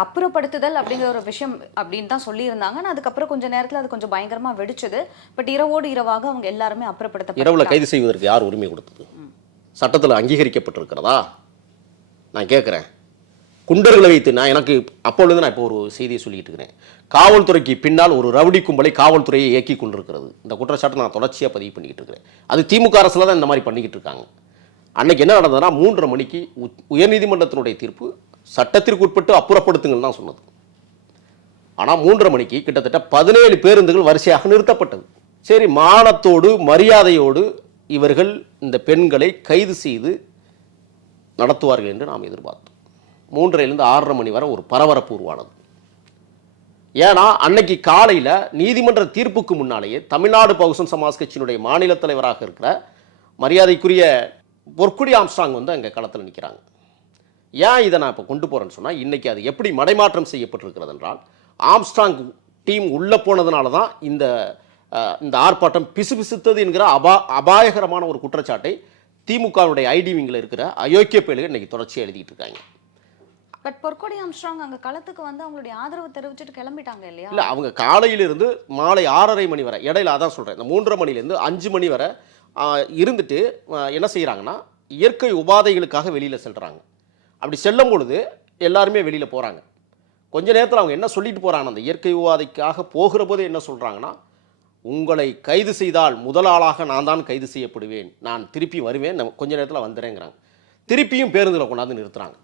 அப்புறப்படுத்துதல் அப்படிங்கிற ஒரு விஷயம் அப்படின்னு தான் சொல்லியிருந்தாங்க. ஆனா அதுக்கப்புறம் கொஞ்ச நேரத்துல அது கொஞ்சம் பயங்கரமா வெடிச்சது. பட் இரவோடு இரவாக அவங்க எல்லாருமே இரவுல அப்புறப்படுத்தப்பட்டாங்க. கைது செய்வதற்கு யார் உரிமை கொடுத்தது? சட்டத்தில் அங்கீகரிக்கப்பட்டிருக்கிறதா? நான் கேட்குறேன். குண்டர்களை வைத்து எனக்கு அப்பொழுது நான் இப்போ ஒரு செய்தியை சொல்லிட்டு இருக்கிறேன். காவல்துறைக்கு பின்னால் ஒரு ரவுடி கும்பலை காவல்துறையை இயக்கி கொண்டிருக்கிறது. இந்த குற்றச்சாட்டை நான் தொடர்ச்சியாக பதிவு பண்ணிக்கிட்டு இருக்கிறேன். அது திமுக அரசில் தான் இந்த மாதிரி பண்ணிக்கிட்டு இருக்காங்க. அன்னைக்கு என்ன நடந்ததுன்னா 3:30 மணிக்கு உயர்நீதிமன்றத்தினுடைய தீர்ப்பு சட்டத்திற்கு உட்பட்டு அப்புறப்படுத்துங்கள் தான் சொன்னது. ஆனால் 3:30 மணிக்கு கிட்டத்தட்ட 17 பேருந்துகள் வரிசையாக நிறுத்தப்பட்டது. சரி, மானத்தோடு மரியாதையோடு இவர்கள் இந்த பெண்களை கைது செய்து நடத்துவார்கள் என்று நாம் எதிர்பார்த்தோம். 3:30 6:30 மணி வரை ஒரு பரபரப்பு உருவானது. ஏன்னா அன்னைக்கு காலையில் நீதிமன்ற தீர்ப்புக்கு முன்னாலேயே தமிழ்நாடு பகுஜன் சமாஜ் கட்சியினுடைய மாநில தலைவராக இருக்கிற மரியாதைக்குரிய பொற்குடி ஆம்ஸ்ட்ராங் வந்து அங்கே களத்தில் நிற்கிறாங்க. ஏன் இதை நான் இப்போ கொண்டு போகிறேன்னு சொன்னால், இன்றைக்கி அது எப்படி மடைமாற்றம் செய்யப்பட்டிருக்கிறது என்றால், ஆம்ஸ்ட்ராங் டீம் உள்ளே போனதுனால தான் இந்த ஆர்ப்பாட்டம் பிசுபிசுத்தது என்கிற அபாயகரமான ஒரு குற்றச்சாட்டை திமுகவுடைய ஐடிவிங்கில் இருக்கிற அயோக்கிய பேலுக்கு இன்றைக்கி தொடர்ச்சியாக எழுதிட்டு இருக்காங்க. பட் பொற்கொடி ஆம்ஸ்ட்ராங் அங்கே களத்துக்கு வந்து அவங்களுடைய ஆதரவு தெரிவிச்சுட்டு கிளம்பிட்டாங்க இல்லையா? இல்லை, அவங்க காலையிலிருந்து மாலை 6:30 மணி வரை, இடையில அதான் சொல்கிறேன், இந்த 3:30 மணிலேருந்து 5 மணி வரை இருந்துட்டு என்ன செய்கிறாங்கன்னா, இயற்கை உபாதைகளுக்காக வெளியில் செல்கிறாங்க. அப்படி செல்லும் பொழுது எல்லாருமே வெளியில் போகிறாங்க. கொஞ்ச நேரத்தில் அவங்க என்ன சொல்லிட்டு போகிறாங்க, அந்த இயற்கை உபாதைக்காக போகிற போது என்ன சொல்கிறாங்கன்னா, உங்களை கைது செய்தால் முதல் ஆளாக நான் தான் கைது செய்யப்படுவேன், நான் திருப்பி வருவேன், கொஞ்ச நேரத்தில் வந்துடுறேங்கிறாங்க. திருப்பியும் பேருந்தில் கொண்டாந்து நிறுத்துறாங்க.